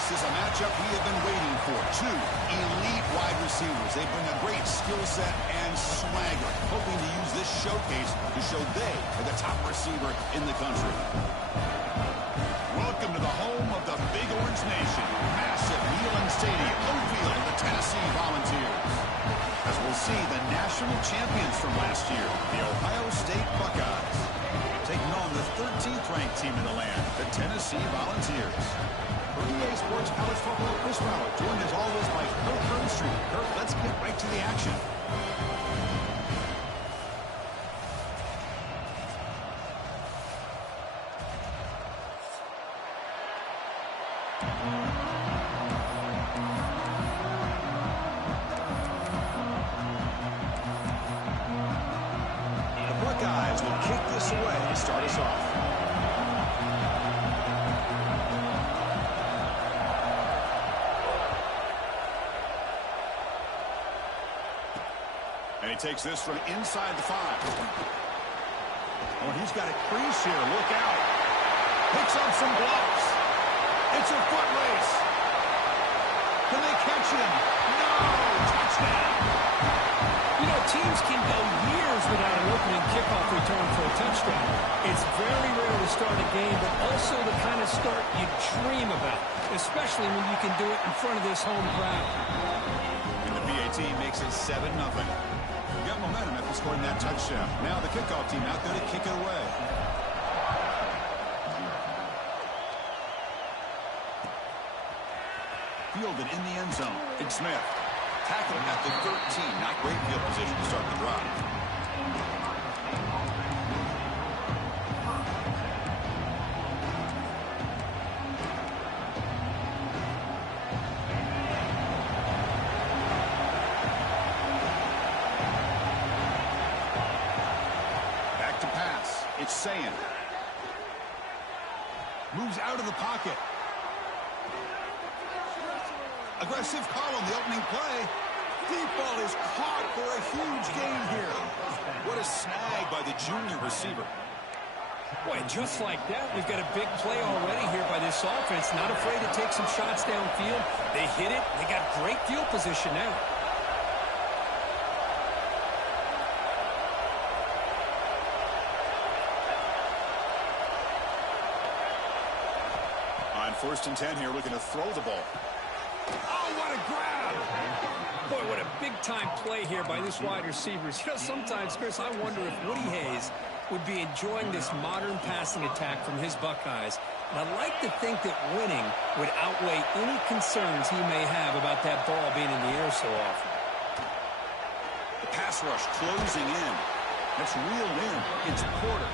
This is a matchup we have been waiting for. Two elite wide receivers. They bring a great skill set and swagger, hoping to use this showcase to show they are the top receiver in the country. Welcome to the home of the Big Orange Nation. Massive Neyland Stadium, home field of the Tennessee Volunteers. As we'll see the national champions from last year, the Ohio State Buckeyes, taking on the 13th ranked team in the land, the Tennessee Volunteers. For EA Sports College Football, Chris Fowler, joined as always by Kirk Herbstreit. Kirk, let's get right to the action. The Buckeyes will kick this away to start us off. And he takes this from inside the 5. Oh, he's got a crease here. Look out. Picks up some blocks. It's a foot race. Can they catch him? No! Touchdown! You know, teams can go years without an opening kickoff return for a touchdown. It's very rare to start a game, but also the kind of start you dream about, especially when you can do it in front of this home crowd. And the PAT makes it 7-0. Got momentum after scoring that touchdown. Now the kickoff team out there to kick it away. Fielded in the end zone. It's Smith. Tackled at the 13. Not great field position to start the drive. It's Sayin. Moves out of the pocket. Aggressive call on the opening play. Deep ball is caught for a huge gain here. What a snag by the junior receiver. Boy, just like that, we've got a big play already here by this offense. Not afraid to take some shots downfield. They hit it. They got great field position now. First and 10 here, looking to throw the ball. Oh, what a grab! Boy, what a big-time play here by this wide receivers. You know, sometimes, Chris, I wonder if Woody Hayes would be enjoying this modern passing attack from his Buckeyes. And I'd like to think that winning would outweigh any concerns he may have about that ball being in the air so often. The pass rush closing in. That's reeled in. It's Porter.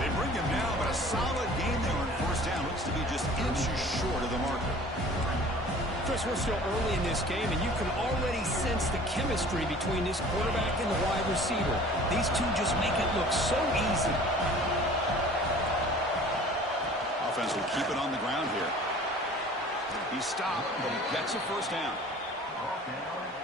They bring him down, but a solid game there on first down. Looks to be just inches short of the marker. Chris, we're still early in this game, and you can already sense the chemistry between this quarterback and the wide receiver. These two just make it look so easy. Offense will keep it on the ground here. He's stopped, but he gets a first down.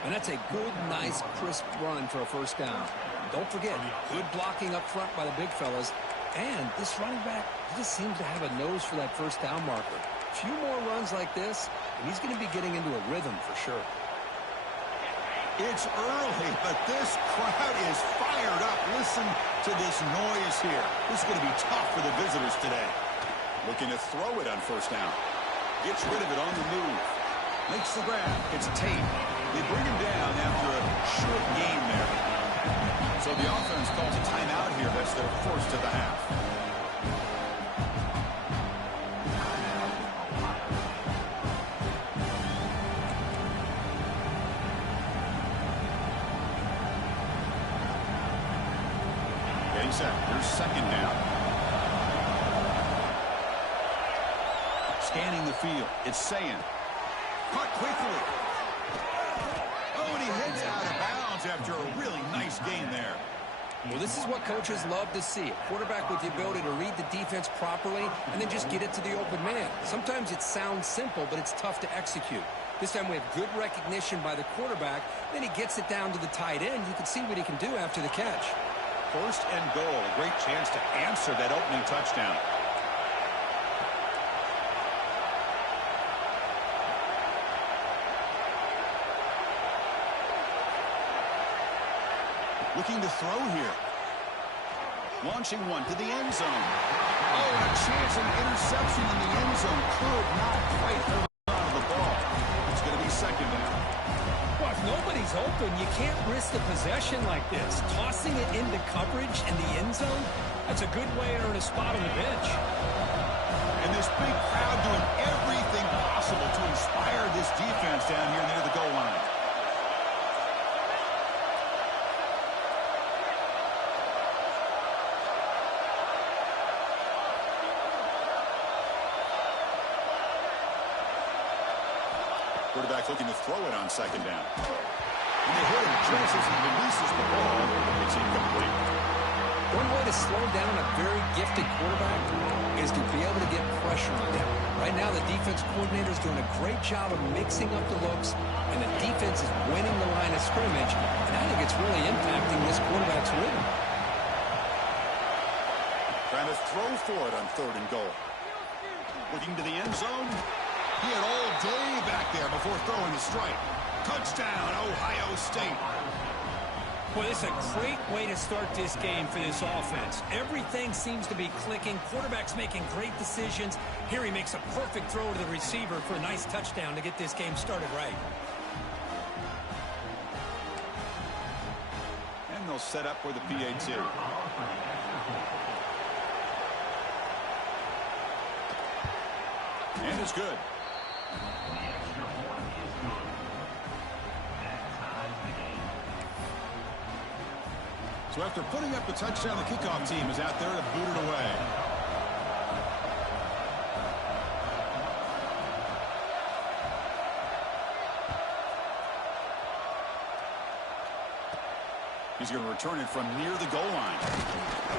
And that's a good, nice, crisp run for a first down. Don't forget, good blocking up front by the big fellas. And this running back just seems to have a nose for that first down marker. A few more runs like this, and he's going to be getting into a rhythm for sure. It's early, but this crowd is fired up. Listen to this noise here. This is going to be tough for the visitors today. Looking to throw it on first down. Gets rid of it on the move. Makes the grab. It's Tate. They bring him down after a short game there. So the offense calls a timeout here. That's their first of the half. Getting set. Here's second down. Scanning the field. It's Sayin. Caught quickly. Oh, and he heads out of bounds after a really nice gain there. Well, this is what coaches love to see. A quarterback with the ability to read the defense properly and then just get it to the open man. Sometimes it sounds simple, but it's tough to execute. This time we have good recognition by the quarterback. Then he gets it down to the tight end. You can see what he can do after the catch. First and goal. A great chance to answer that opening touchdown. Looking to throw here. Launching one to the end zone. Oh, and a chance of an interception in the end zone. Could not quite hold on to the ball. It's going to be second down. Well, if nobody's open, you can't risk the possession like this. Tossing it into coverage in the end zone, that's a good way to earn a spot on the bench. And this big crowd doing everything possible to inspire this defense down here near the goal line. Quarterback looking to throw it on second down. And they hit him just as he releases the ball. It's incomplete. One way to slow down a very gifted quarterback is to be able to get pressure on him. Right now, the defense coordinator is doing a great job of mixing up the looks, and the defense is winning the line of scrimmage, and I think it's really impacting this quarterback's rhythm. Trying to throw for it on third and goal. Looking to the end zone. He had all day back there before throwing the strike. Touchdown, Ohio State. Well, this is a great way to start this game for this offense. Everything seems to be clicking. Quarterback's making great decisions. Here he makes a perfect throw to the receiver for a nice touchdown to get this game started right. And they'll set up for the PAT. And it's good. So after putting up the touchdown, the kickoff team is out there to boot it away. He's going to return it from near the goal line.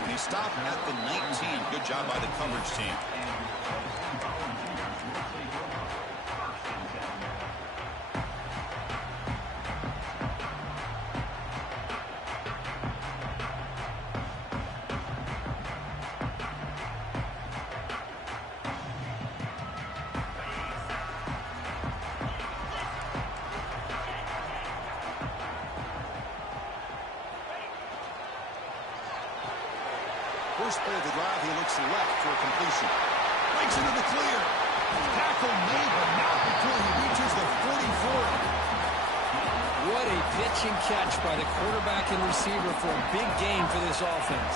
And he stopped at the 19. Good job by the coverage team. First play of the drive, he looks left for a completion. Breaks into the clear. Tackle made, but not before he reaches the 44. What a pitch and catch by the quarterback and receiver for a big gain for this offense.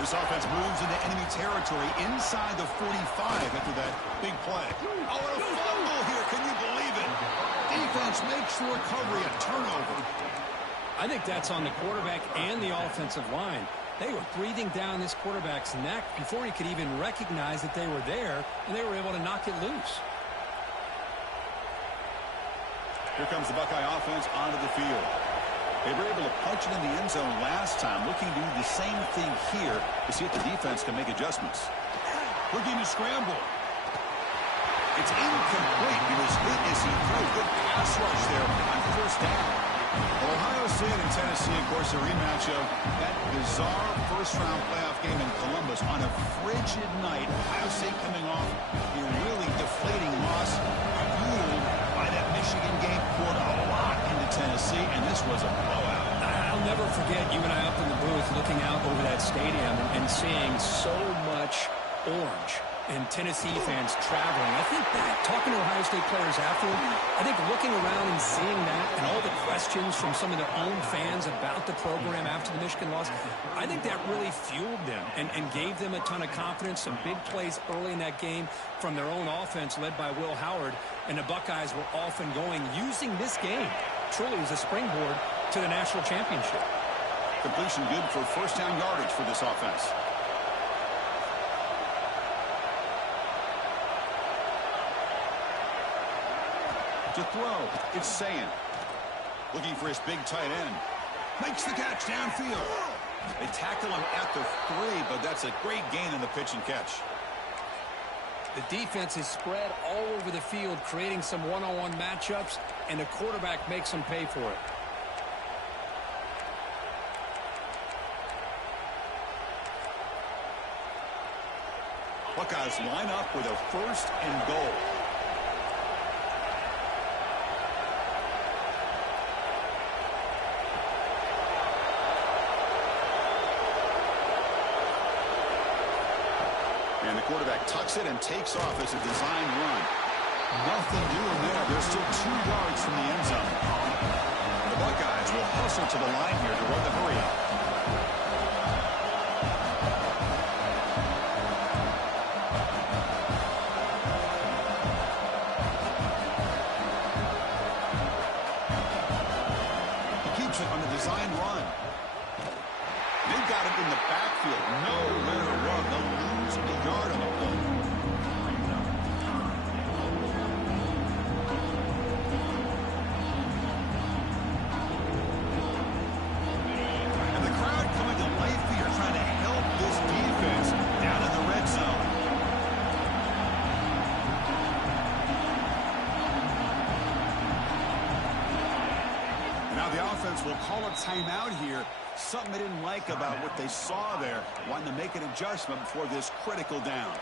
This offense moves into enemy territory inside the 45 after that big play. Oh, and a fumble here. Can you believe it? Defense makes the recovery a turnover. I think that's on the quarterback and the offensive line. They were breathing down this quarterback's neck before he could even recognize that they were there, and they were able to knock it loose. Here comes the Buckeye offense onto the field. They were able to punch it in the end zone last time, looking to do the same thing here to see if the defense can make adjustments. Looking to scramble. It's incomplete. He was hit as he threw. Good pass rush there on first down. Well, Ohio State and Tennessee, of course, a rematch of that bizarre first-round playoff game in Columbus on a frigid night. Ohio State coming off a really deflating loss, fueled by that Michigan game, poured a lot into Tennessee, and this was a blowout. I'll never forget you and I up in the booth looking out over that stadium and seeing so much orange and Tennessee fans traveling. I think that, talking to Ohio State players afterward, I think looking around and seeing that and all the questions from some of their own fans about the program after the Michigan loss, I think that really fueled them and gave them a ton of confidence. Some big plays early in that game from their own offense led by Will Howard, and the Buckeyes were off and going using this game truly as a springboard to the national championship. Completion good for first down yardage for this offense. To throw, it's Sayin. Looking for his big tight end. Makes the catch downfield. They tackle him at the 3, but that's a great gain in the pitch and catch. The defense is spread all over the field, creating some one-on-one matchups, and the quarterback makes them pay for it. Buckeyes line up with a first and goal. And the quarterback tucks it and takes off as a design run. Nothing doing there. They're still 2 yards from the end zone. The Buckeyes will hustle to the line here to run the hurry up. On the design run. They've got it in the backfield. Nowhere to run. They'll lose a yard on the play. And the crowd coming to life here, trying to help this defense down in the red zone. The offense will call a timeout here. Something they didn't like about what they saw there. Wanting to make an adjustment before this critical down.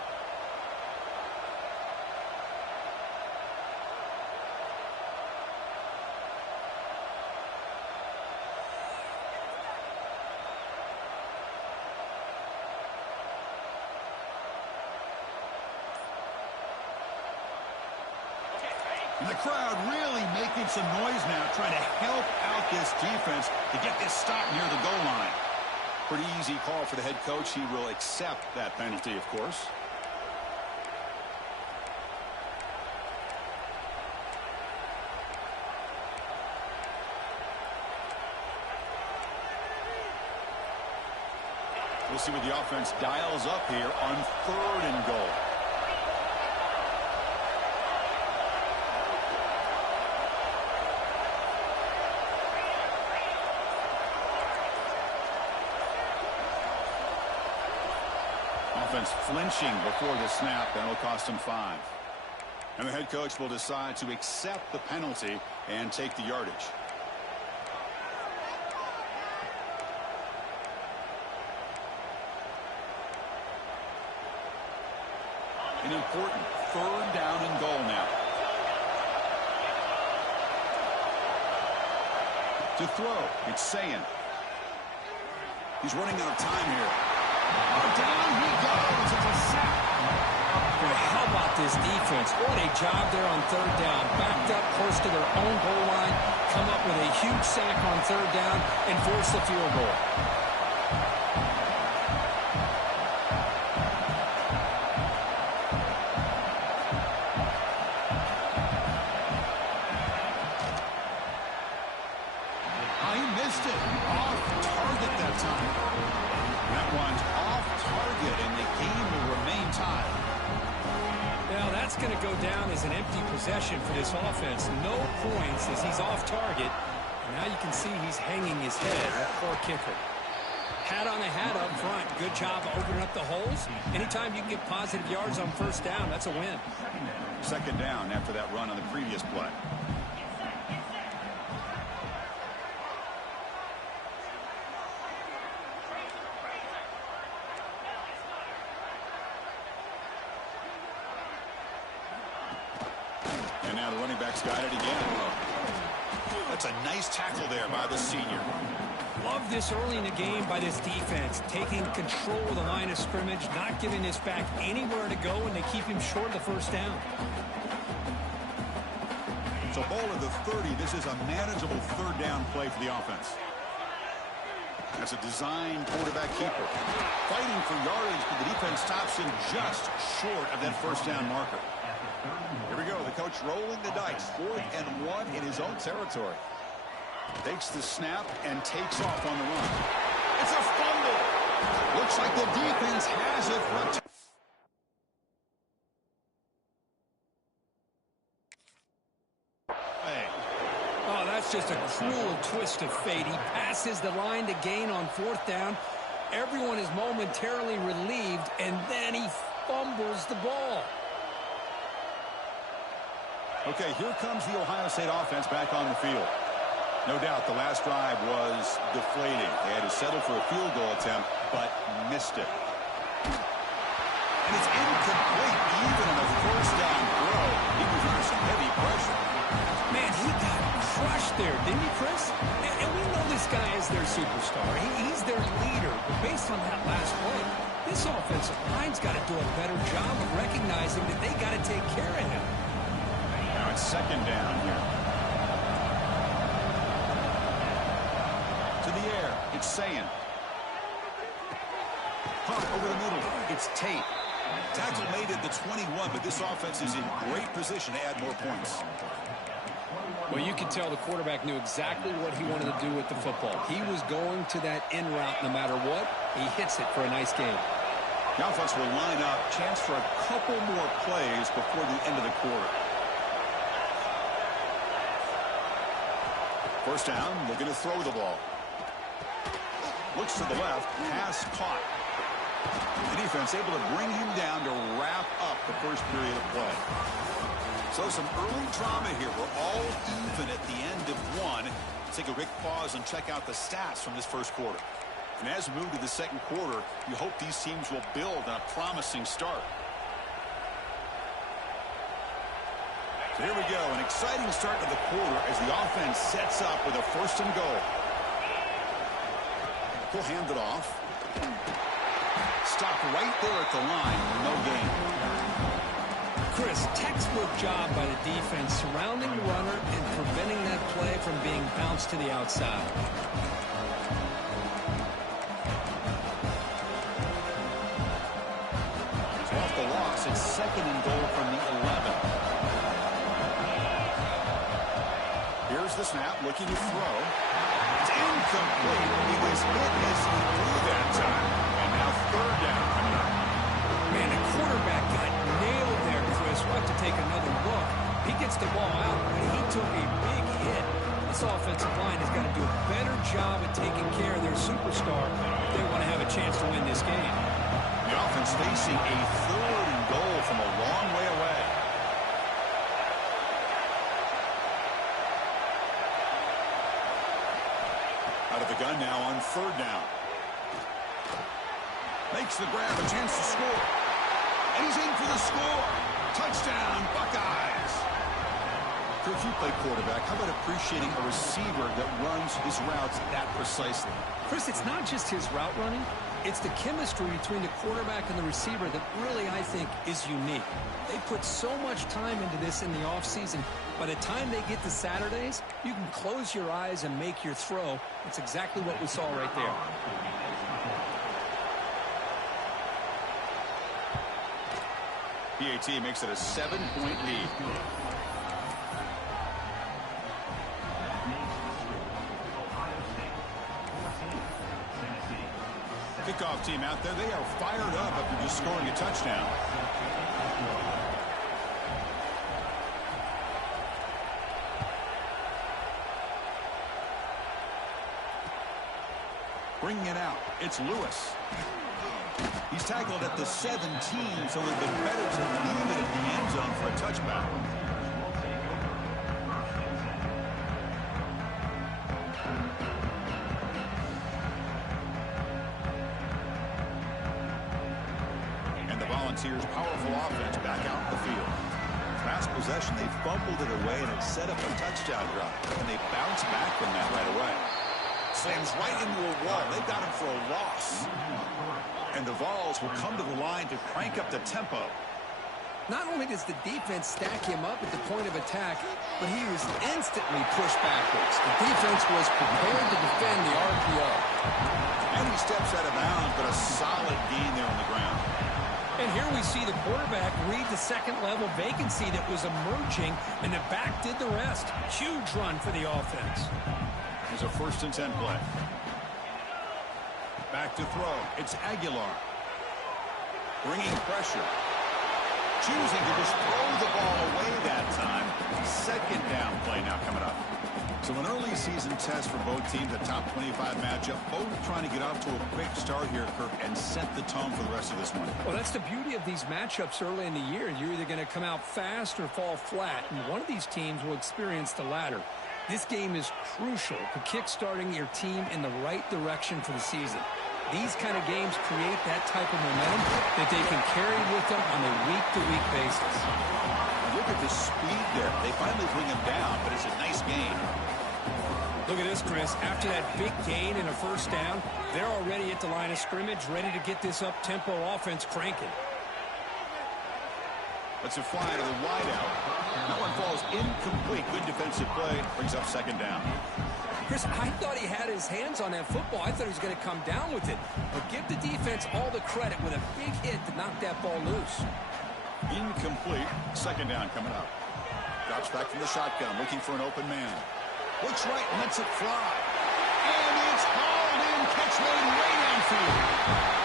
And the crowd really making some noise now, trying to help out this defense to get this stop near the goal line. Pretty easy call for the head coach. He will accept that penalty, of course. We'll see what the offense dials up here on 3rd and goal. Offense flinching before the snap, and it'll cost him 5. And the head coach will decide to accept the penalty and take the yardage. An important 3rd down and goal now. To throw, it's Sayin. He's running out of time here. Down he goes. It's a sack. Boy, how about this defense? What a job there on 3rd down. Backed up close to their own goal line. Come up with a huge sack on 3rd down and force the field goal. He missed it. Off target that time. That one's off target, and the game will remain tied. Well, that's going to go down as an empty possession for this offense. No points as he's off target. And now you can see he's hanging his head. That poor kicker. Hat on a hat up front. Good job opening up the holes. Anytime you can get positive yards on 1st down, that's a win. 2nd down after that run on the previous play. And now the running back's got it again. That's a nice tackle there by the senior. Love this early in the game by this defense. Taking control of the line of scrimmage, not giving this back anywhere to go, and they keep him short of the 1st down. So ball at the 30. This is a manageable 3rd down play for the offense. That's a design quarterback keeper. Fighting for yardage, but the defense stops him just short of that 1st down marker. Here we go. The coach rolling the dice. 4th and 1 in his own territory. Takes the snap and takes off on the run. It's a fumble. Looks like the defense has it for a Oh, that's just a cruel twist of fate. He passes the line to gain on 4th down. Everyone is momentarily relieved, and then he fumbles the ball. Okay, here comes the Ohio State offense back on the field. No doubt the last drive was deflating. They had to settle for a field goal attempt, but missed it. And it's incomplete even on the 1st down throw. He was under some heavy pressure. Man, he got crushed there, didn't he, Chris? And we know this guy is their superstar. He's their leader. But based on that last play, this offensive line's got to do a better job of recognizing that they got to take care of him. Now it's second down here. To the air, it's Sayin. Pump over the middle, it's Tate. Tackle made at the 21, but this offense is in great position to add more points. Well, you can tell the quarterback knew exactly what he wanted to do with the football. He was going to that in route no matter what. He hits it for a nice game. The offense will line up. Chance for a couple more plays before the end of the quarter. First down, looking to throw the ball. Looks to the left, pass caught. The defense able to bring him down to wrap up the first period of play. So some early drama here. We're all even at the end of one. Let's take a quick pause and check out the stats from this first quarter. And as we move to the second quarter, you hope these teams will build on a promising start. So here we go, an exciting start to the quarter as the offense sets up with a first and goal. He'll hand it off. Stopped right there at the line, no gain. Chris, textbook job by the defense surrounding the runner and preventing that play from being bounced to the outside. It's off the loss. It's second and goal from the 11. Here's the snap, looking to throw. It's incomplete. He was hit as he threw that time. And now third down coming up. Man, the quarterback got nailed there, Chris. We'll have to take another look. He gets the ball out, but he took a big hit. This offensive line has got to do a better job at taking care of their superstar if they want to have a chance to win this game. The offense facing a third and goal from a long way away. Out of the gun now on third down. Makes the grab, a chance to score. And he's in for the score. Touchdown, Buckeyes. If you play quarterback, how about appreciating a receiver that runs his routes that precisely? Chris, it's not just his route running. It's the chemistry between the quarterback and the receiver that really, I think, is unique. They put so much time into this in the offseason. By the time they get to Saturdays, you can close your eyes and make your throw. That's exactly what we saw right there. PAT makes it a 7-point lead. Kickoff team out there. They are fired up after just scoring a touchdown. Bringing it out. It's Lewis. He's tackled at the 17, so it would have been better to leave it at the end zone for a touchback. And the Volunteers' powerful offense back out in the field. Last possession, they fumbled it away, and it set up a touchdown drive. And they bounced back from that right away. Slams right into a wall. They got him for a loss. And the Vols will come to the line to crank up the tempo. Not only does the defense stack him up at the point of attack, but he was instantly pushed backwards. The defense was prepared to defend the RPO. And he steps out of bounds, but a solid gain there on the ground. And here we see the quarterback read the second-level vacancy that was emerging, and the back did the rest. Huge run for the offense. Here's a 1st and 10 play. Back to throw. It's Aguilar. Bringing pressure. Choosing to just throw the ball away that time. Second down play now coming up. So an early season test for both teams, a top 25 matchup. Both trying to get off to a quick start here, Kirk, and set the tone for the rest of this one. Well, that's the beauty of these matchups early in the year. You're either going to come out fast or fall flat, and one of these teams will experience the latter. This game is crucial for kickstarting your team in the right direction for the season. These kind of games create that type of momentum that they can carry with them on a week-to-week basis. Look at the speed there. They finally bring him down, but it's a nice game. Look at this, Chris. After that big gain and a first down, they're already at the line of scrimmage, ready to get this up-tempo offense cranking. That's a fly to the wideout. That one falls incomplete. Good defensive play. Brings up second down. Chris, I thought he had his hands on that football. I thought he was going to come down with it. But give the defense all the credit with a big hit to knock that ball loose. Incomplete. Second down coming up. Drops back from the shotgun, looking for an open man. Looks right, lets it fly. And it's hauled in. Catch made way downfield.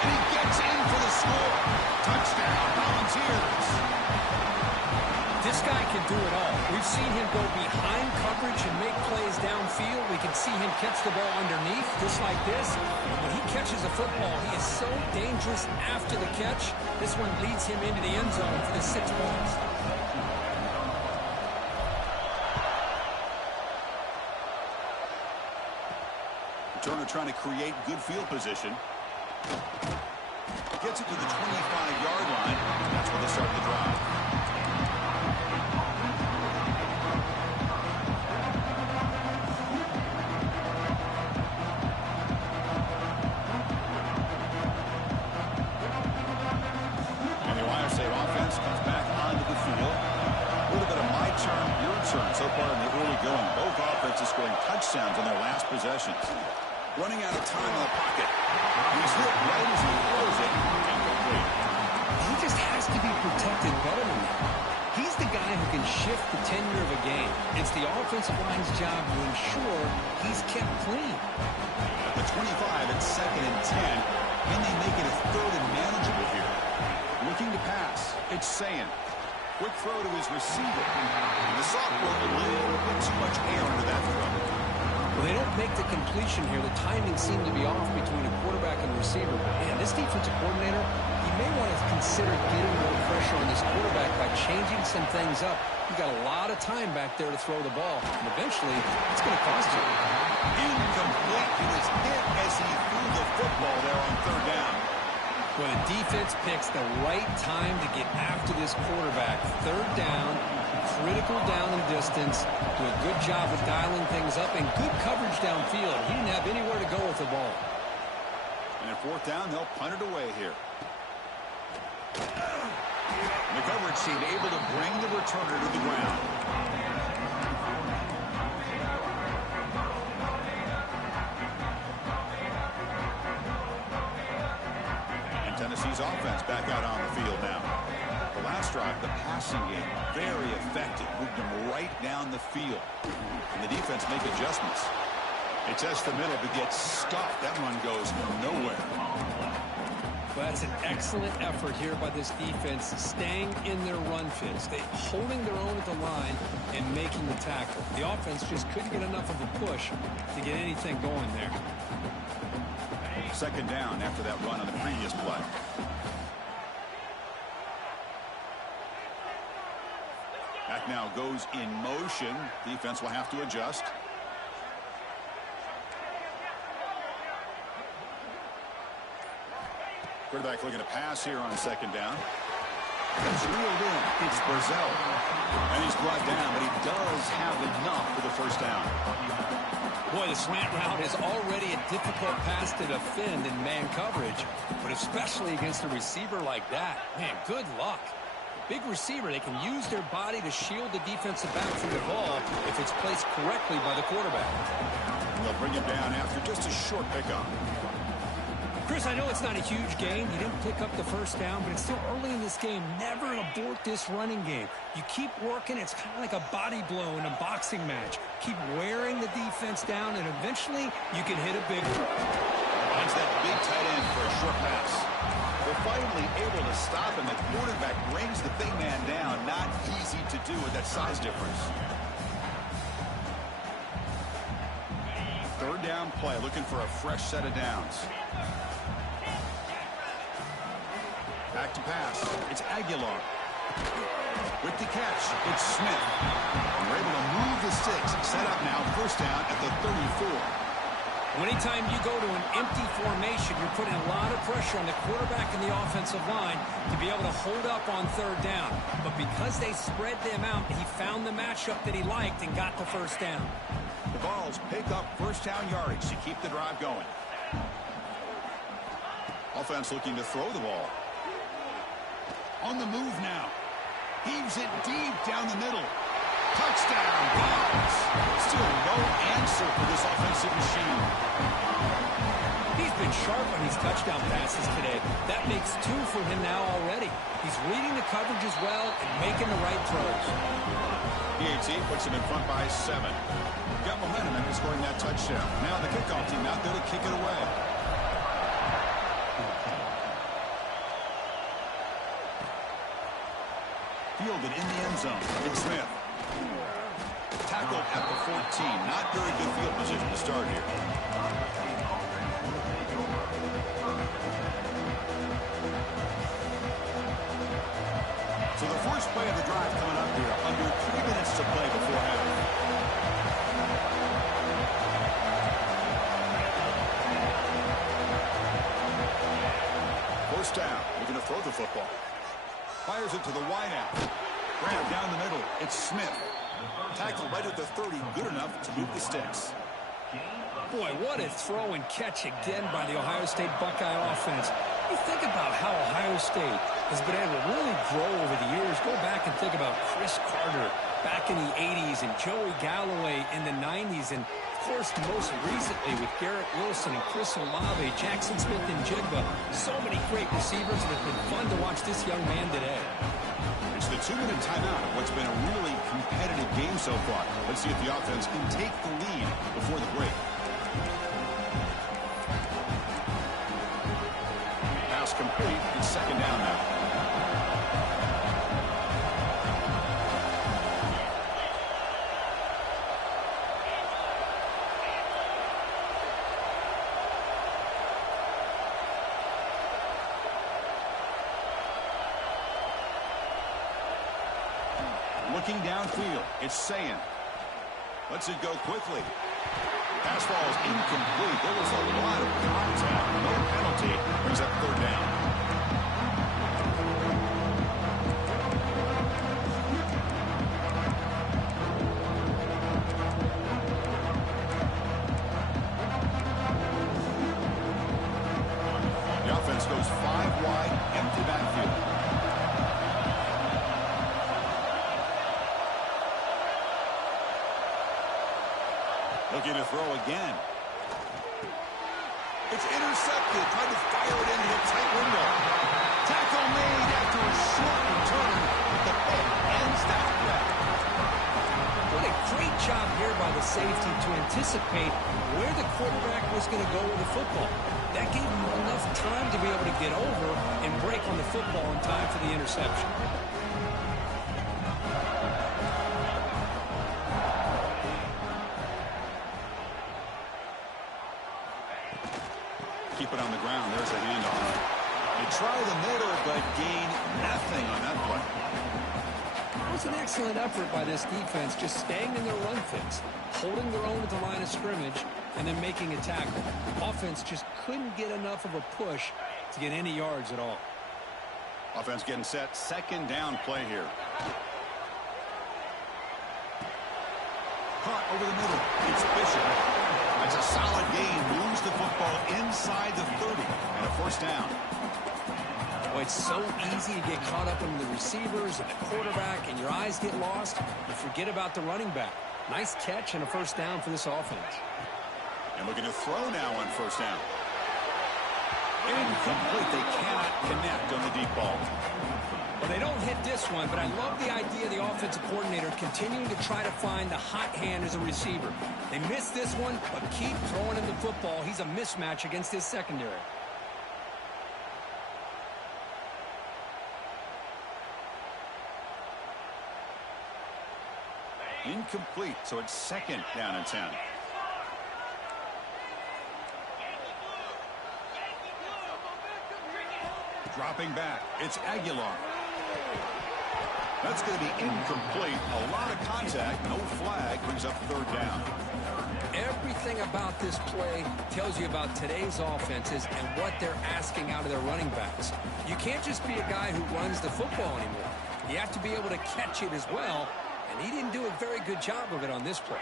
And he gets in for the score. Touchdown, Volunteers. This guy can do it all. We've seen him go behind coverage and make plays downfield. We can see him catch the ball underneath, just like this. When he catches a football, he is so dangerous after the catch. This one leads him into the end zone for the 6 points. Turner trying to create good field position. Gets it to the 25-yard line. That's where they start the drive. And the Ohio State offense comes back onto the field. A little bit of my turn, your turn so far in the early going. Both offenses scoring touchdowns on their last possessions. Running out of time in the pocket. He's hit right as he throws it. Incomplete. He just has to be protected better than that. He's the guy who can shift the tenure of a game. It's the offensive line's job to ensure he's kept clean. At the 25, it's 2nd and 10. Can they make it a 3rd and manageable here? Looking to pass. It's Sayin. Quick throw to his receiver. And the sophomore a little bit too much air into that throw. Well, they don't make the completion here. The timing seemed to be off between a quarterback and a receiver. And this defensive coordinator, he may want to consider getting more pressure on this quarterback by changing some things up. You've got a lot of time back there to throw the ball. And eventually, it's going to cost you. Incomplete. He was hit as he threw the football there on 3rd down. Well, the defense picks the right time to get after this quarterback. 3rd down, critical down and distance. Do a good job of dialing things up and good coverage downfield. He didn't have anywhere to go with the ball. And at 4th down, they'll punt it away here. And the coverage team able to bring the returner to the ground. Tennessee's offense back out on the field now. The last drive, the passing game, very effective. Moved them right down the field. And the defense make adjustments. They test the middle but get stuffed. That one goes nowhere. Well, that's an excellent effort here by this defense, staying in their run fits. They holding their own at the line and making the tackle. The offense just couldn't get enough of a push to get anything going there. 2nd down after that run on the previous play. Back now goes in motion. Defense will have to adjust. Quarterback looking to pass here on 2nd down. It's reeled in. It's Brazil. And he's brought down, but he does have enough for the 1st down. Boy, the slant route is already a difficult pass to defend in man coverage, but especially against a receiver like that. Man, good luck. Big receiver, they can use their body to shield the defensive back from the ball if it's placed correctly by the quarterback. And they'll bring him down after just a short pickup. Chris, I know it's not a huge gain. You didn't pick up the 1st down, but it's still early in this game. Never abort this running game. You keep working. It's kind of like a body blow in a boxing match. Keep wearing the defense down, and eventually you can hit a big one. Finds that big tight end for a short pass. They're finally able to stop him. The quarterback brings the big man down. Not easy to do with that size difference. 3rd down play, looking for a fresh set of downs. Back to pass. It's Aguilar. With the catch, it's Smith. And we're able to move the 6. Set up now, 1st down at the 34. Anytime you go to an empty formation, you're putting a lot of pressure on the quarterback and the offensive line to be able to hold up on third down. But because they spread them out, he found the matchup that he liked and got the first down. The Vols pick up first down yardage to keep the drive going. Offense looking to throw the ball. On the move now. Heaves it deep down the middle. Touchdown, Vols. Still no answer for this offensive machine. He's been sharp on these touchdown passes today. That makes 2 for him now already. He's reading the coverage as well and making the right throws. PAT puts him in front by 7. Got momentum after scoring that touchdown. Now the kickoff team out there to kick it away. Fielded in the end zone. It's Smith. Tackled at the 14. Not very good field position to start here. So the first play of the drive coming up here. Under 3 minutes to play before half. First down. Looking to throw the football. Fires it to the wideout. Grab down the middle. It's Smith. Tackle right at the 30. Good enough to move the sticks. Boy, what a throw and catch again by the Ohio State Buckeye offense. You think about how Ohio State has been able to really grow over the years. Go back and think about Chris Carter back in the 80s and Joey Galloway in the 90s. And, of course, most recently with Garrett Wilson and Chris Olave, Jackson Smith and Jigba. So many great receivers, and it's been fun to watch this young man today. It's the 2-minute timeout of what's been a really competitive game so far. Let's see if the offense can take the lead before the break. Pass complete. It's second down now. Looking downfield, it's Sayin. Lets it go quickly. Pass ball is incomplete. There was a lot of contact. No penalty. Brings up third down. The offense goes 5 wide, empty backfield. Looking to throw again. It's intercepted. Tried to fire it into a tight window. Tackle made after a short return. The play ends that play. What a great job here by the safety to anticipate where the quarterback was going to go with the football. That gave him enough time to be able to get over and break on the football in time for the interception. Keep it on the ground. There's a handoff. They try the middle, but gain nothing on that play. It was an excellent effort by this defense, just staying in their run fix, holding their own at the line of scrimmage, and then making a tackle. Offense just couldn't get enough of a push to get any yards at all. Offense getting set. Second down play here. Caught over the middle. It's Bishop. That's a solid gain. Moves the football inside the 30. And a first down. Well, it's so easy to get caught up in the receivers and the quarterback, and your eyes get lost. You forget about the running back. Nice catch and a first down for this offense. And looking to throw now on first down. Incomplete. They cannot connect on the deep ball. Well, they don't hit this one, but I love the idea of the offensive coordinator continuing to try to find the hot hand as a receiver. They missed this one, but keep throwing him the football. He's a mismatch against his secondary. Incomplete, so it's second down and 10. Dropping back, it's Aguilar. That's going to be incomplete. A lot of contact, no flag, brings up third down. Everything about this play tells you about today's offenses and what they're asking out of their running backs. You can't just be a guy who runs the football anymore. You have to be able to catch it as well, and he didn't do a very good job of it on this play.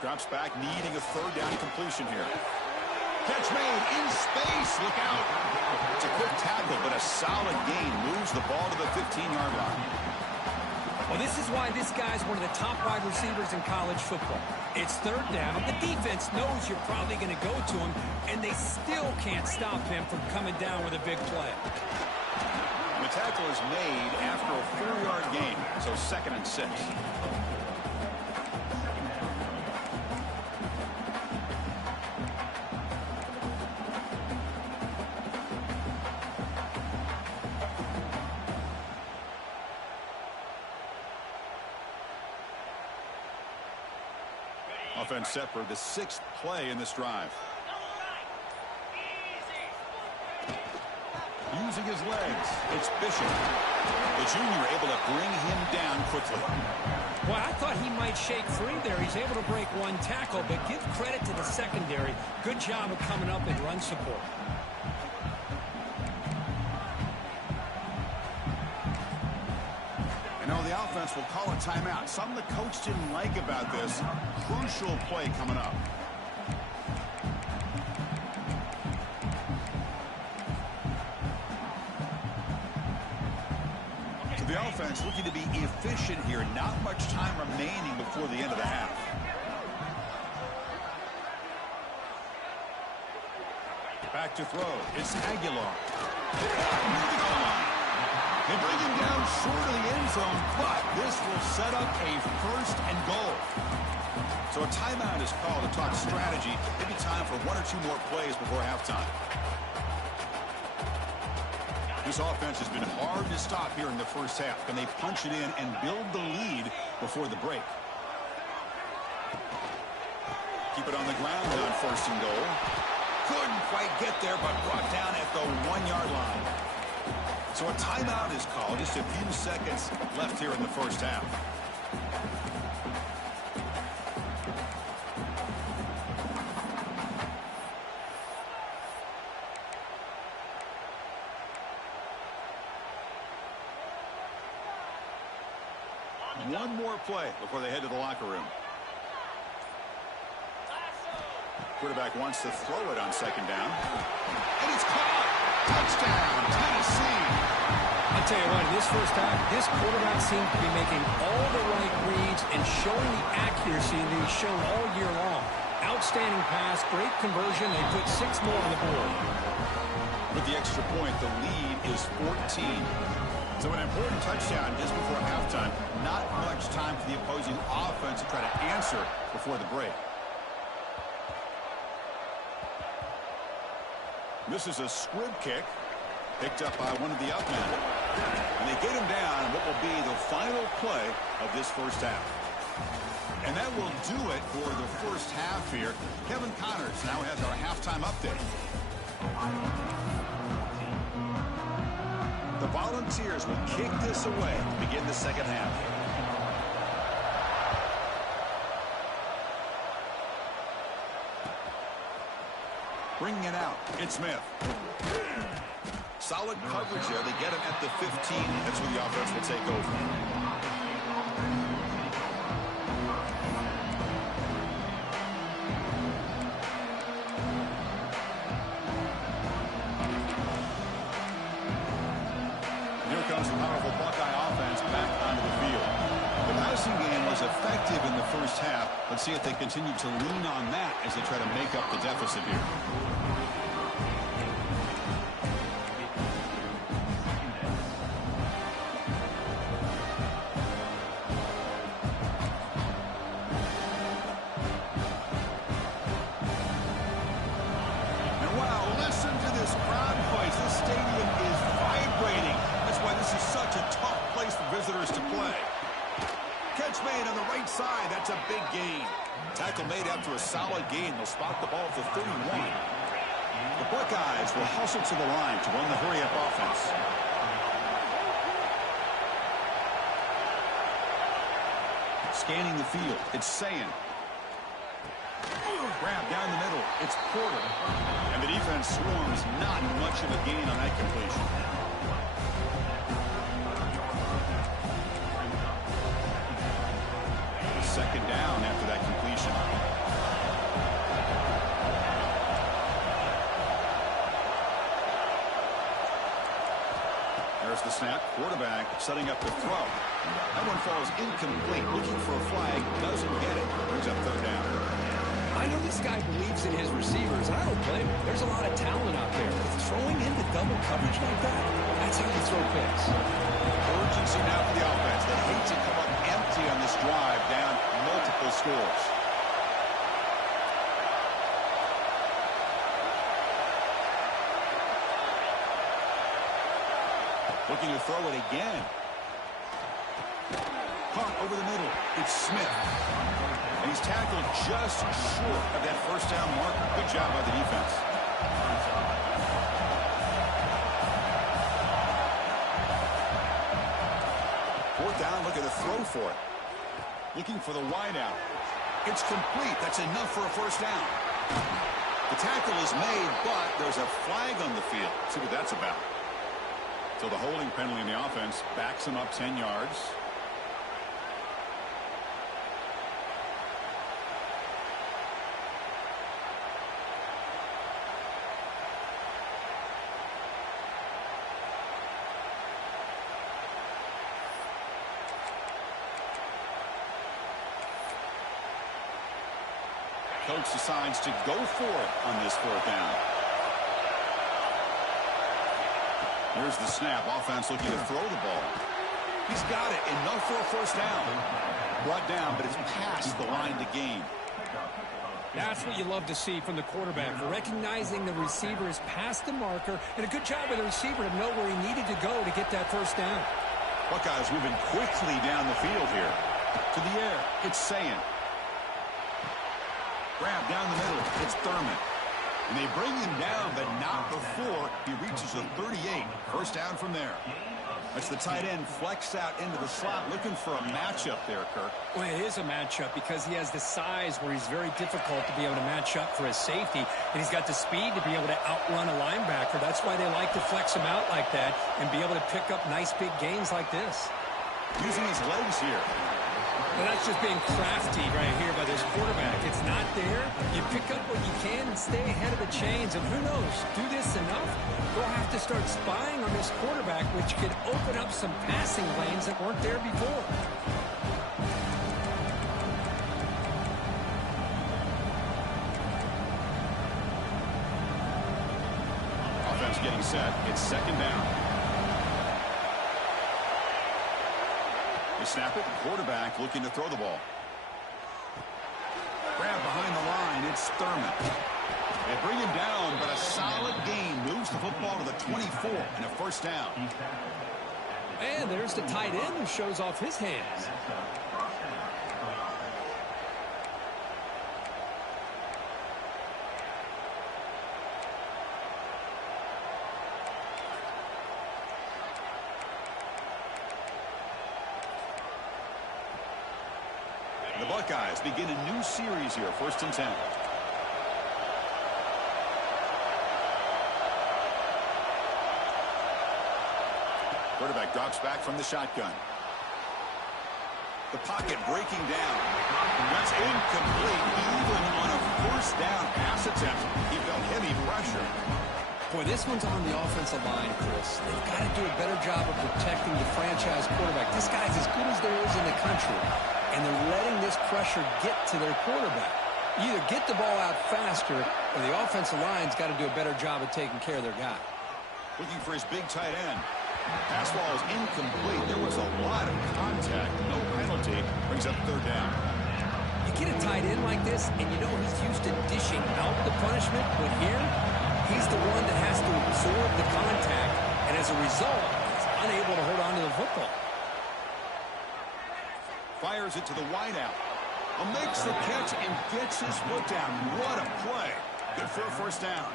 Drops back, needing a third down completion here. Catch made in space. Look out. It's a quick tackle, but a solid gain moves the ball to the 15-yard line. Well, this is why this guy's one of the top wide receivers in college football. It's third down. The defense knows you're probably going to go to him, and they still can't stop him from coming down with a big play. And the tackle is made after a 4-yard gain, so 2nd and 6. Offense set for the 6th play in this drive. Using his legs, it's Bishop. The junior able to bring him down quickly. Well, I thought he might shake free there. He's able to break one tackle, but give credit to the secondary. Good job of coming up and run support. The offense will call a timeout. Something the coach didn't like about this. Crucial play coming up. So the offense looking to be efficient here. Not much time remaining before the end of the half. Back to throw. It's Aguilar. They bring him down short of the end zone, but this will set up a 1st and goal. So a timeout is called to talk strategy. Maybe time for 1 or 2 more plays before halftime. This offense has been hard to stop here in the first half. Can they punch it in and build the lead before the break? Keep it on the ground on 1st and goal. Couldn't quite get there, but brought down at the 1-yard line. So a timeout is called. Just a few seconds left here in the first half. One more play before they head to the locker room. Quarterback wants to throw it on 2nd down. And it's caught. Touchdown, Tennessee. I'll tell you what, in this first half, this quarterback seemed to be making all the right reads and showing the accuracy that he's shown all year long. Outstanding pass, great conversion. They put 6 more on the board. With the extra point, the lead is 14. So an important touchdown just before halftime. Not much time for the opposing offense to try to answer before the break. This is a squib kick picked up by one of the up men. And they get him down in what will be the final play of this first half. And that will do it for the first half here. Kevin Connors now has our halftime update. The Volunteers will kick this away to begin the second half. Bringing it out, it's Smith. Solid coverage there. They get him at the 15. That's where the offense will take over. Here comes the powerful Buckeye offense back onto the field. The passing game was effective in the first half. Let's see if they continue to lean on that as they try to make up the deficit here. That's a big gain. Tackle made after a solid gain. They'll spot the ball for 31. The Buckeyes will hustle to the line to run the hurry-up offense. Scanning the field, it's Sayin. Grab down the middle, it's Porter. And the defense swarms, not much of a gain on that completion. Second down after that completion. There's the snap. Quarterback setting up the throw. That one falls incomplete. Looking for a flag. Doesn't get it. Brings up third down. I know this guy believes in his receivers, and I don't blame him. There's a lot of talent out there. But throwing into double coverage like that, that's how you throw picks. Urgency now for the offense. They hate to come up empty on this drive, down multiple scores. Looking to throw it again. Caught over the middle. It's Smith. And he's tackled just short of that first down marker. Good job by the defense. Fourth down, look at the throw for it. Looking for the wideout. It's complete. That's enough for a first down. The tackle is made, but there's a flag on the field. See what that's about. So the holding penalty in the offense backs him up 10 yards. Coach decides to go for it on this fourth down. Here's the snap. Offense looking to throw the ball. He's got it. Enough for a first down. Brought down, but it's past the line to gain. That's what you love to see from the quarterback. Recognizing the receiver is past the marker, and a good job by the receiver to know where he needed to go to get that first down. Buckeyes moving quickly down the field here. To the air. It's Sayin. Grab down the middle. It's Thurman. And they bring him down, but not before he reaches the 38. First down from there. That's the tight end flexed out into the slot, looking for a matchup there, Kirk. Well, it is a matchup because he has the size where he's very difficult to be able to match up for his safety, and he's got the speed to be able to outrun a linebacker. That's why they like to flex him out like that and be able to pick up nice big gains like this. Using his legs here. Well, that's just being crafty right here by this quarterback. It's not there. You pick up what you can and stay ahead of the chains. And who knows, do this enough, we'll have to start spying on this quarterback, which could open up some passing lanes that weren't there before. Offense getting set. It's second down. They snap it. Quarterback looking to throw the ball. Grab behind the line. It's Thurman. They bring him down, but a solid gain moves the football to the 24 and a first down. And there's the tight end who shows off his hands. The Buckeyes begin a new series here, 1st and 10. Quarterback drops back from the shotgun. The pocket breaking down. That's incomplete. Even on a first down pass attempt, he felt heavy pressure. Boy, this one's on the offensive line, Chris. They've got to do a better job of protecting the franchise quarterback. This guy's as good as there is in the country. And they're letting this pressure get to their quarterback. You either get the ball out faster, or the offensive line's got to do a better job of taking care of their guy. Looking for his big tight end. Pass ball is incomplete. There was a lot of contact. No penalty. Brings up third down. You get a tight end like this, and you know he's used to dishing out the punishment, but here, he's the one that has to absorb the contact, and as a result, he's unable to hold on to the football. Fires it to the wideout. Makes the catch and gets his foot down. What a play. Good for a first down.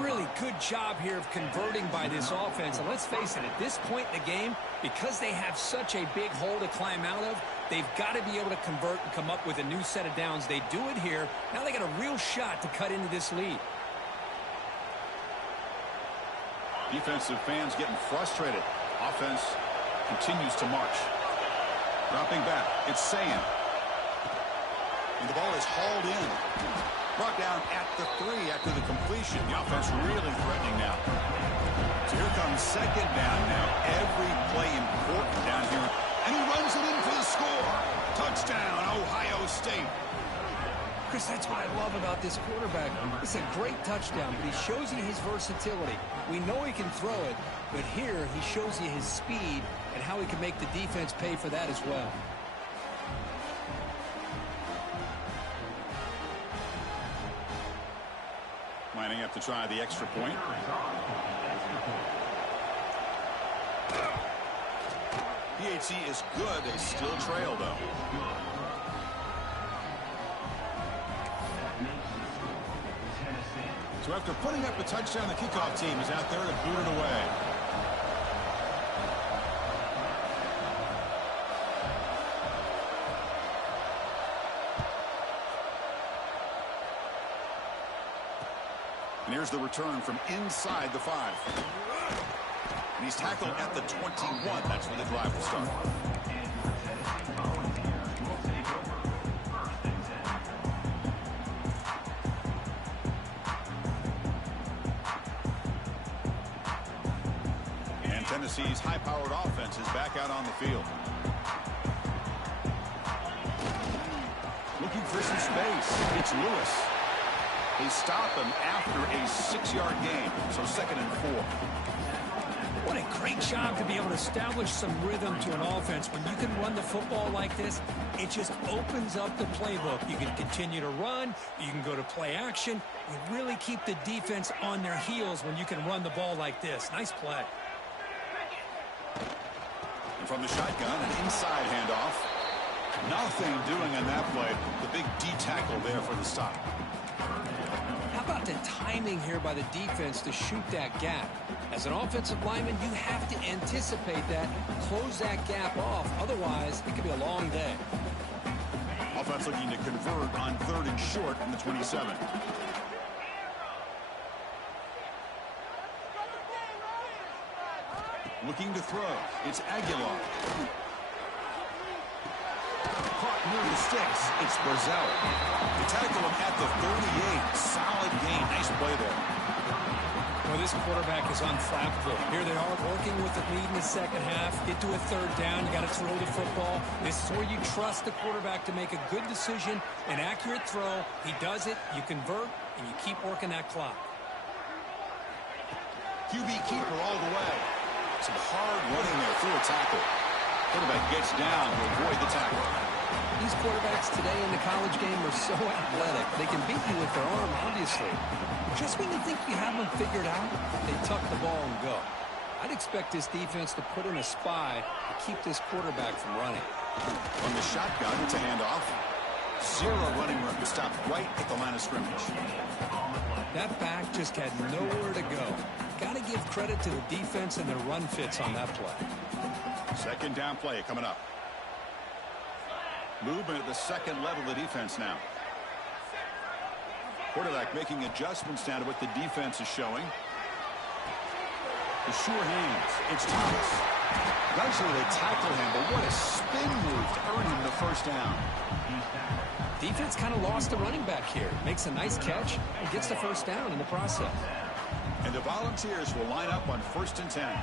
Really good job here of converting by this offense. And let's face it, at this point in the game, because they have such a big hole to climb out of, they've got to be able to convert and come up with a new set of downs. They do it here. Now they got a real shot to cut into this lead. Defensive fans getting frustrated. Offense continues to march. Dropping back. It's Sayan. And the ball is hauled in. Brought down at the 3 after the completion. The offense really threatening now. So here comes second down now. Every play important down here. And he runs it in for the score. Touchdown, Ohio State. Chris, that's what I love about this quarterback. It's a great touchdown, but he shows you his versatility. We know he can throw it, but here he shows you his speed and how he can make the defense pay for that as well. Lining up to try the extra point. PHC is good. They still trail, though. So after putting up a touchdown, the kickoff team is out there to boot it away. And here's the return from inside the 5. And he's tackled at the 21. That's where the drive will start. And Tennessee's high-powered offense is back out on the field. Looking for some space. It's Lewis. They stop him after a 6-yard gain. So 2nd and 4. What a great job to be able to establish some rhythm to an offense. When you can run the football like this, it just opens up the playbook. You can continue to run. You can go to play action. You really keep the defense on their heels when you can run the ball like this. Nice play. And from the shotgun, an inside handoff. Nothing doing on that play. The big D tackle there for the stop. How about the timing here by the defense to shoot that gap? As an offensive lineman, you have to anticipate that, close that gap off. Otherwise, it could be a long day. Offense looking to convert on 3rd and short from the 27. Looking to throw. It's Aguilar. Caught near the sticks. It's Brazil. They tackle him at the 38. Solid gain. Nice play there. Well, this quarterback is unflappable. Here they are working with the lead in the second half. Get to a 3rd down. You got to throw the football. This is where you trust the quarterback to make a good decision, an accurate throw. He does it. You convert, and you keep working that clock. QB keeper all the way. Some hard running there through a tackle. Quarterback gets down to avoid the tackle. These quarterbacks today in the college game are so athletic. They can beat you with their arm, obviously. Just when you think you have them figured out, they tuck the ball and go. I'd expect this defense to put in a spy to keep this quarterback from running. On the shotgun, it's a handoff. 0 running room. Stopped right at the line of scrimmage. That back just had nowhere to go. Got to give credit to the defense and their run fits on that play. 2nd down play coming up. Movement at the 2nd level of the defense now. Quarterback making adjustments now to what the defense is showing. The sure hands. It's Thomas. Eventually they tackle him, but what a spin move to earn him the 1st down. Defense kind of lost the running back here. Makes a nice catch and gets the 1st down in the process. And the Volunteers will line up on 1st and 10.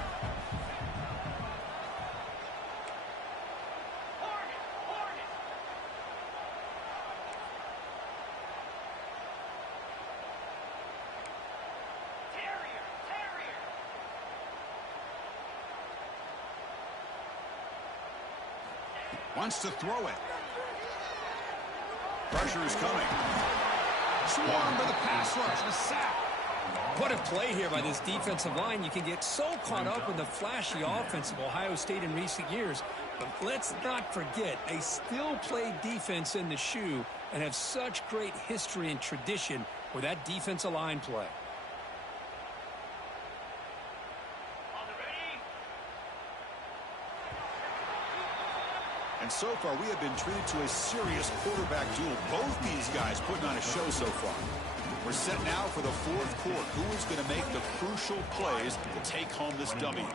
Wants to throw it. Pressure is coming. Swarm to the pass rush. A sack. What a play here by this defensive line. You can get so caught up in the flashy offense of Ohio State in recent years. But let's not forget, they still play defense in the shoe and have such great history and tradition with that defensive line play. And so far, we have been treated to a serious quarterback duel. Both these guys putting on a show so far. We're set now for the fourth quarter. Who is going to make the crucial plays to take home this W?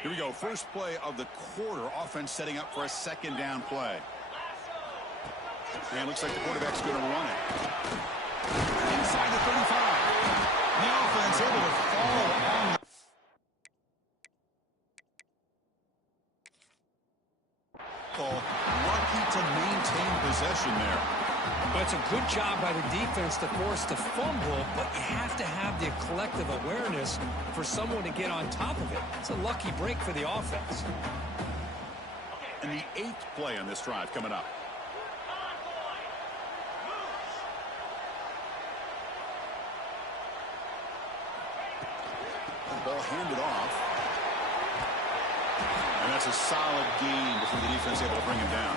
Here we go. First play of the quarter. Offense setting up for a second down play. And looks like the quarterback's going to run it. Inside the 35. The offense able to fall on the lucky to maintain possession there. But it's a good job by the defense to force the fumble, but you have to have the collective awareness for someone to get on top of it. It's a lucky break for the offense. And the 8th play on this drive coming up. Ball handed off. And that's a solid gain before the defense able to bring him down.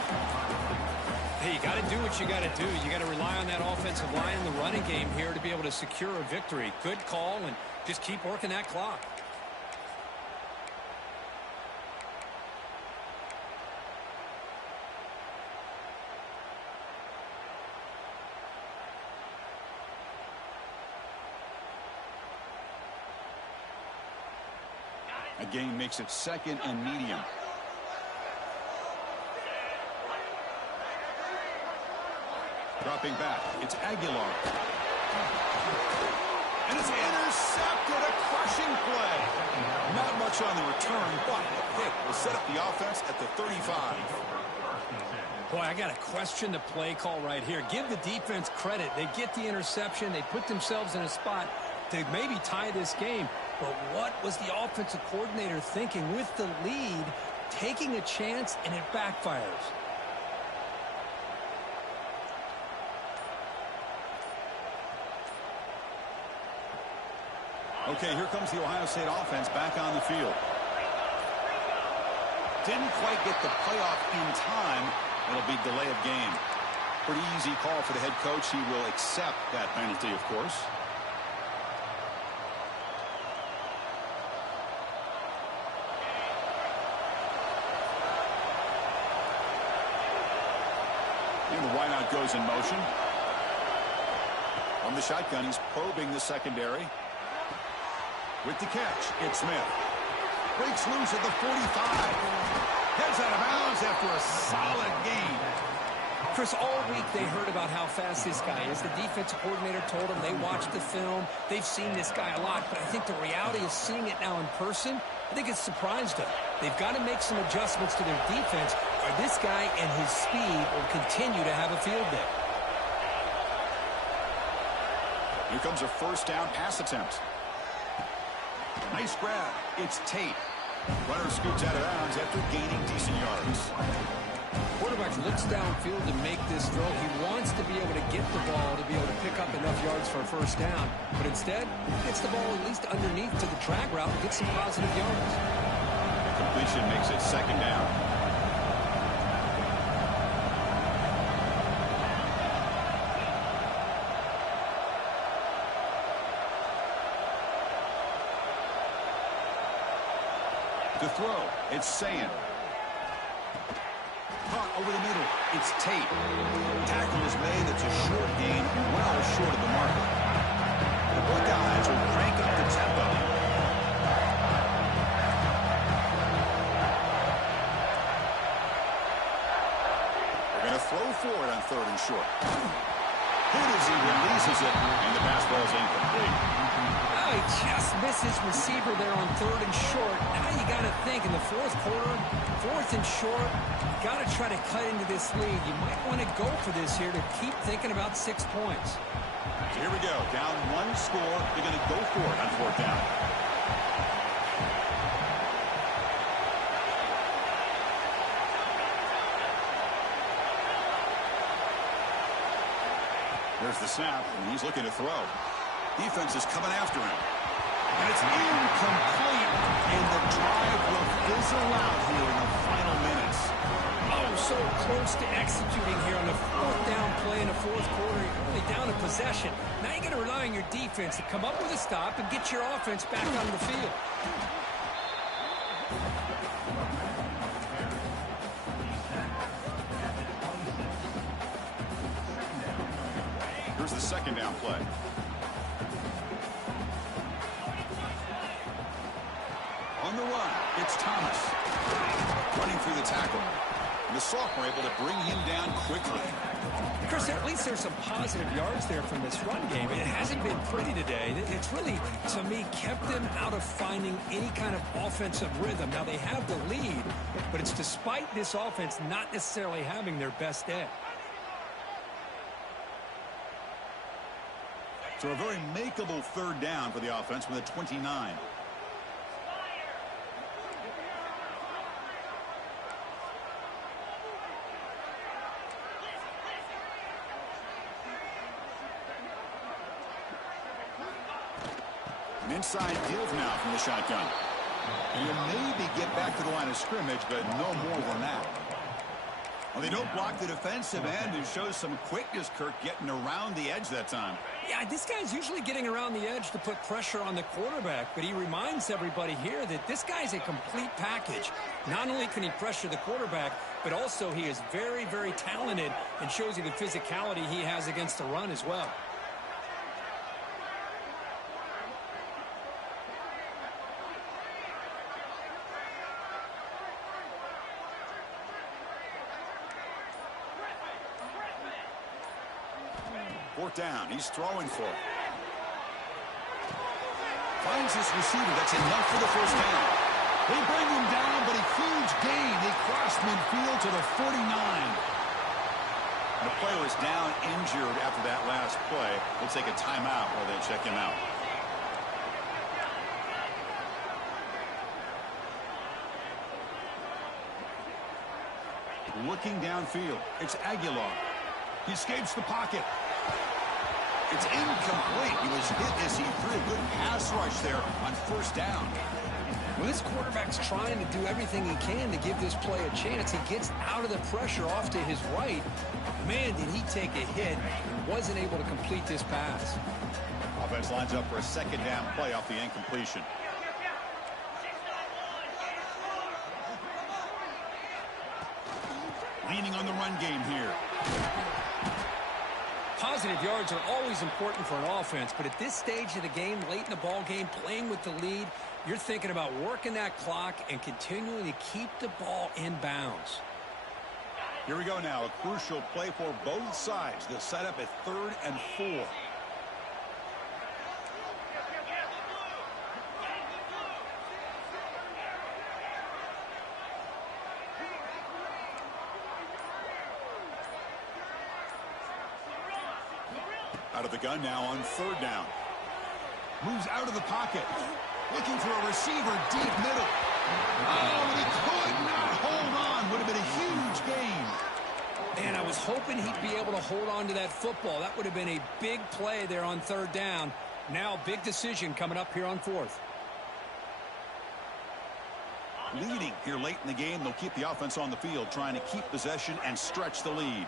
Hey, you got to do what you got to do. You got to rely on that offensive line in the running game here to be able to secure a victory. Good call, and just keep working that clock. A gain makes it second and medium. Dropping back, it's Aguilar. And it's intercepted, a crushing play. Not much on the return, but a hit will set up the offense at the 35. Boy, I got to question the play call right here. Give the defense credit. They get the interception. They put themselves in a spot to maybe tie this game. But what was the offensive coordinator thinking with the lead, taking a chance, and it backfires? Okay, here comes the Ohio State offense back on the field. Didn't quite get the playoff in time. It'll be delay of game. Pretty easy call for the head coach. He will accept that penalty, of course. And the wideout goes in motion. On the shotgun, he's probing the secondary. With the catch, it's Smith. Breaks loose at the 45. Heads out of bounds after a solid gain. Chris, all week they heard about how fast this guy is. The defensive coordinator told them they watched the film. They've seen this guy a lot, but I think the reality of seeing it now in person, I think it's surprised them. They've got to make some adjustments to their defense, or this guy and his speed will continue to have a field day. Here comes a first down pass attempt. Nice grab. It's Tate. Runner scoots out of bounds after gaining decent yards. Quarterback looks downfield to make this throw. He wants to be able to get the ball to be able to pick up enough yards for a first down. But instead, gets the ball at least underneath to the drag route and gets some positive yards. The completion makes it second down. To throw, it's Sayan. Caught over the middle, it's Tate. Tackle is made, it's a short gain, well short of the marker. The Buckeyes will crank up the tempo. They're going to throw for it on third and short. Good as he releases it, and the pass ball is incomplete. Oh, he just misses receiver there on third and short. Now you got to think in the fourth quarter, fourth and short, got to try to cut into this lead. You might want to go for this here to keep thinking about 6 points. So here we go. Down one score. They're going to go for it on fourth down. There's the snap, and he's looking to throw. Defense is coming after him. And it's incomplete, and the drive will fizzle out here in the final minutes. Oh, so close to executing here on the fourth down play in the fourth quarter. You're only down a possession. Now you're going to rely on your defense to come up with a stop and get your offense back on the field. Here's the second down play. On the run, it's Thomas. Running through the tackle. And the sophomore able to bring him down quickly. Chris, at least there's some positive yards there from this run game. It hasn't been pretty today. It's really, to me, kept them out of finding any kind of offensive rhythm. Now, they have the lead, but it's despite this offense not necessarily having their best day. So a very makeable third down for the offense with a 29. An inside give now from the shotgun. And he'll maybe get back to the line of scrimmage, but no more than that. Well, they don't block the defensive end and shows some quickness, Kirk, getting around the edge that time. Yeah, this guy's usually getting around the edge to put pressure on the quarterback, but he reminds everybody here that this guy's a complete package. Not only can he pressure the quarterback, but also he is very, very talented and shows you the physicality he has against the run as well. Fourth down. He's throwing for it. Finds his receiver. That's enough for the first down. They bring him down, but a huge gain. They crossed midfield to the 49. The player is down injured after that last play. We'll take a timeout while they check him out. Looking downfield. It's Aguilar. He escapes the pocket. It's incomplete. He was hit as he threw a good pass rush there on first down. Well, this quarterback's trying to do everything he can to give this play a chance. He gets out of the pressure off to his right. Man, did he take a hit and wasn't able to complete this pass. Offense lines up for a second down play off the incompletion. Leaning on the run game here. Positive yards are always important for an offense, but at this stage of the game, late in the ball game, playing with the lead, you're thinking about working that clock and continuing to keep the ball in bounds. Here we go now. A crucial play for both sides. They'll set up at 3rd and 4. Out of the gun now on 3rd down. Moves out of the pocket. Looking for a receiver deep middle. Oh, and he could not hold on. Would have been a huge gain. And I was hoping he'd be able to hold on to that football. That would have been a big play there on 3rd down. Now, big decision coming up here on 4th. Leading here late in the game. They'll keep the offense on the field, trying to keep possession and stretch the lead.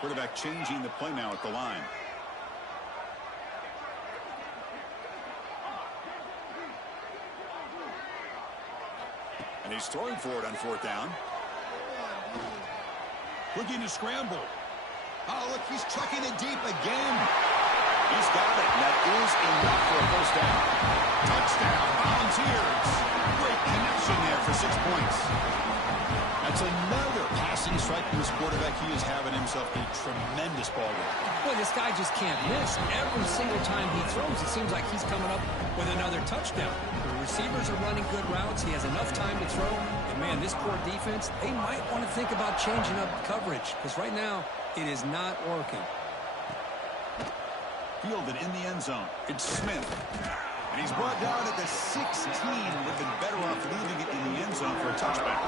Quarterback changing the play now at the line. And he's throwing for it on 4th down. Looking to scramble. Oh, look, he's chucking it deep again. He's got it, and that is enough for a first down. Touchdown, Volunteers. Great connection there for 6 points. That's another passing strike from this quarterback. He is having himself a tremendous ball game. Boy, this guy just can't miss. Every single time he throws, it seems like he's coming up with another touchdown. The receivers are running good routes. He has enough time to throw. And, man, this poor defense, they might want to think about changing up coverage because right now it is not working. Fielded in the end zone. It's Smith. And he's brought down at the 16. Would have been better off leaving it in the end zone for a touchback.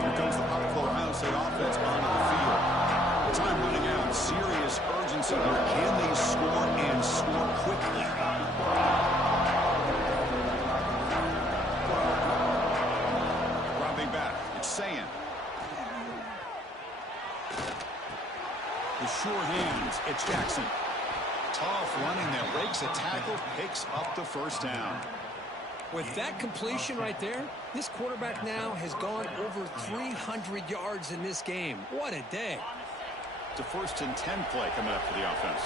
Here comes the powerful Ohio State offense onto the field. Time So can they score and score quickly? Dropping back. It's Sayan. The sure hands. It's Jackson. Tough running that breaks a tackle, picks up the first down. With that completion right there, this quarterback now has gone over 300 yards in this game. What a day. It's a 1st and 10 play coming up for the offense.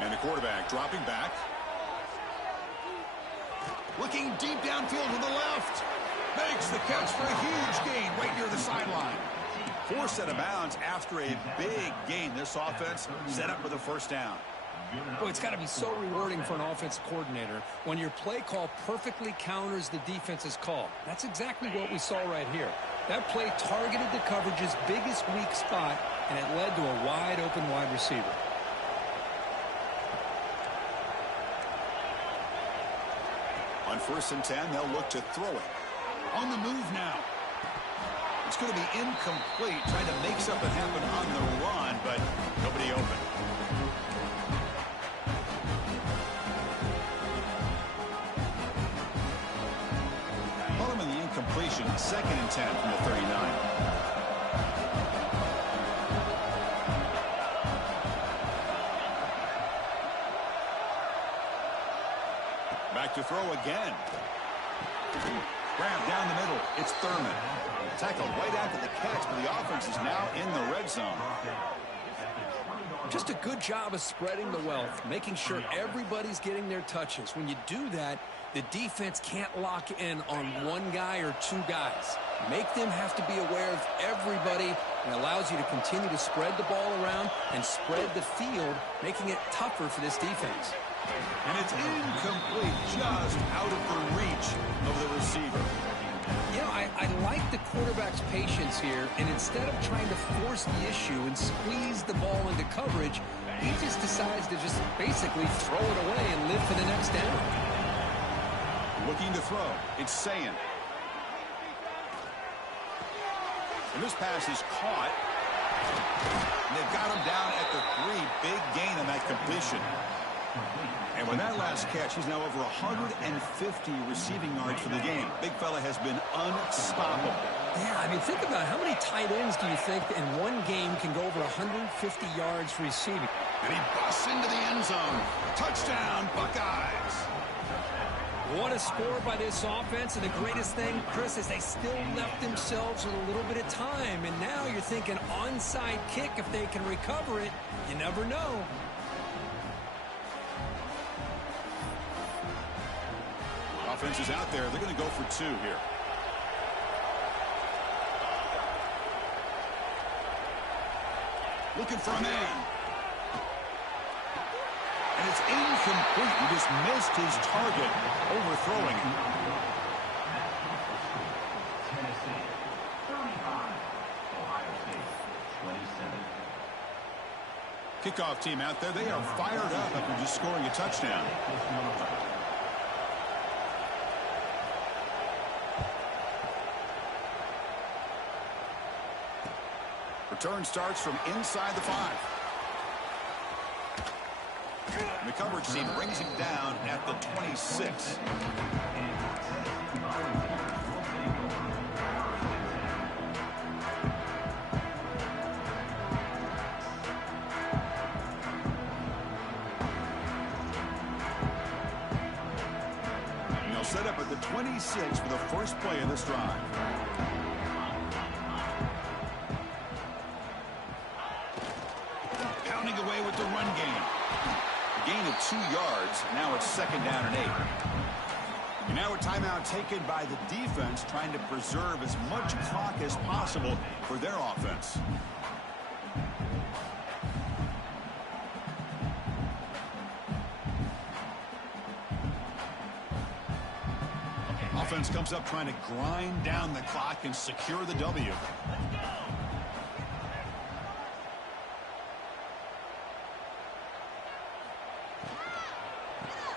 And the quarterback dropping back. Looking deep downfield to the left. Makes the catch for a huge gain right near the sideline. Forced out of bounds after a big gain. This offense set up with a first down. Well, it's got to be so rewarding for an offensive coordinator when your play call perfectly counters the defense's call. That's exactly what we saw right here. That play targeted the coverage's biggest weak spot, and it led to a wide-open wide receiver. On 1st and 10, they'll look to throw it. On the move now. It's going to be incomplete, trying to make something happen on the run, but nobody open. Bottom of the incompletion, 2nd and 10 from the 39. Back to throw again. Grab down the middle. It's Thurman. Tackled right after the catch, but the offense is now in the red zone. Just a good job of spreading the wealth, making sure everybody's getting their touches. When you do that, the defense can't lock in on one guy or two guys. Make them have to be aware of everybody, and allows you to continue to spread the ball around and spread the field, making it tougher for this defense. And it's incomplete, just out of the reach of the receiver. You know, I like the quarterback's patience here, and instead of trying to force the issue and squeeze the ball into coverage, he just decides to just basically throw it away and live for the next down. Looking to throw. It's Sayan. And this pass is caught. And they've got him down at the 3. Big gain on that completion. And with that last catch, he's now over 150 receiving yards for the game. Big fella has been unstoppable. Yeah, I mean, think about it. How many tight ends do you think in one game can go over 150 yards receiving? And he busts into the end zone. Touchdown, Buckeyes. What a score by this offense, and the greatest thing, Chris, is they still left themselves with a little bit of time. And now you're thinking onside kick, if they can recover it. You never know. Offense is out there. They're going to go for 2 here. Looking for a man. And it's incomplete. He just missed his target, overthrowing him. Kickoff team out there. They are fired up after just scoring a touchdown. Return starts from inside the 5. And the coverage team brings him down at the 26. And they'll set up at the 26 for the first play of this drive. Away with the run game. A gain of 2 yards. Now it's 2nd down and 8. And now a timeout taken by the defense, trying to preserve as much clock as possible for their offense. Offense comes up trying to grind down the clock and secure the W.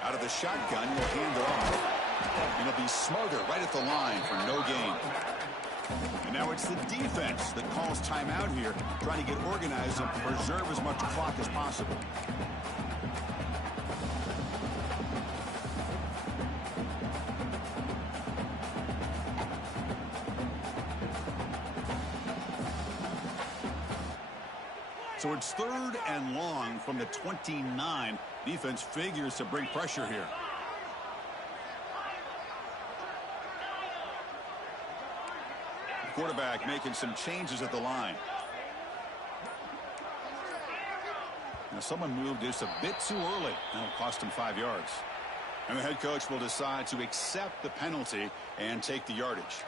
Out of the shotgun, he'll hand it off. And he'll be smothered right at the line for no gain. And now it's the defense that calls timeout here, trying to get organized and preserve as much clock as possible. So it's 3rd and long from the 29. Defense figures to bring pressure here. Quarterback making some changes at the line. Now someone moved just a bit too early. That'll cost him 5 yards. And the head coach will decide to accept the penalty and take the yardage.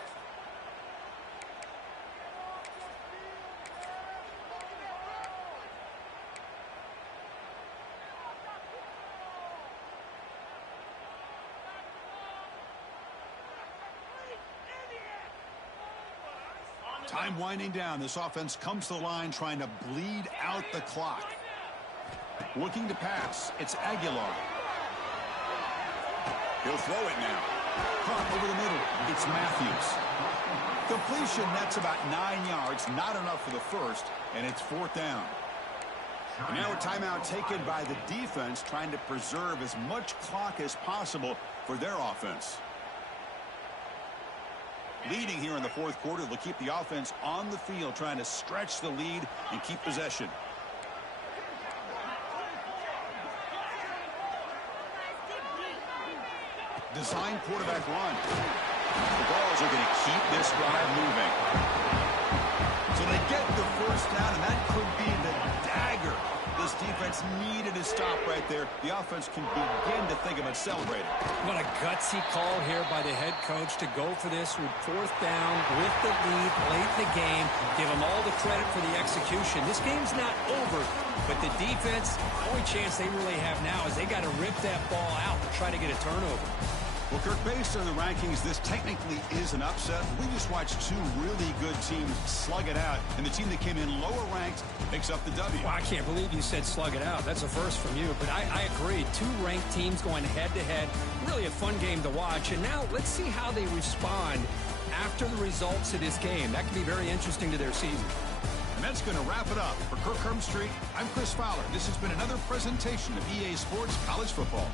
Time winding down. This offense comes to the line trying to bleed out the clock. Looking to pass. It's Aguilar. He'll throw it now. Caught over the middle. It's Matthews. Completion, that's about 9 yards. Not enough for the first, and it's 4th down. And now a timeout taken by the defense, trying to preserve as much clock as possible for their offense. Leading here in the 4th quarter, they'll keep the offense on the field, trying to stretch the lead and keep possession. Design quarterback run. The Balls are going to keep this drive moving. So they get the first down, and that could be the dagger this defense needed to stop right there. The offense can begin to think about celebrating. What a gutsy call here by the head coach to go for this with 4th down with the lead late in the game. Give them all the credit for the execution. This game's not over, but the defense, the only chance they really have now is they got to rip that ball out and try to get a turnover. Well, Kirk, based on the rankings, this technically is an upset. We just watched 2 really good teams slug it out, and the team that came in lower ranked picks up the W. Well, I can't believe you said slug it out. That's a first from you, but I agree. 2 ranked teams going head-to-head. Really a fun game to watch, and now let's see how they respond after the results of this game. That could be very interesting to their season. And that's going to wrap it up. For Kirk Street, I'm Chris Fowler. This has been another presentation of EA Sports College Football.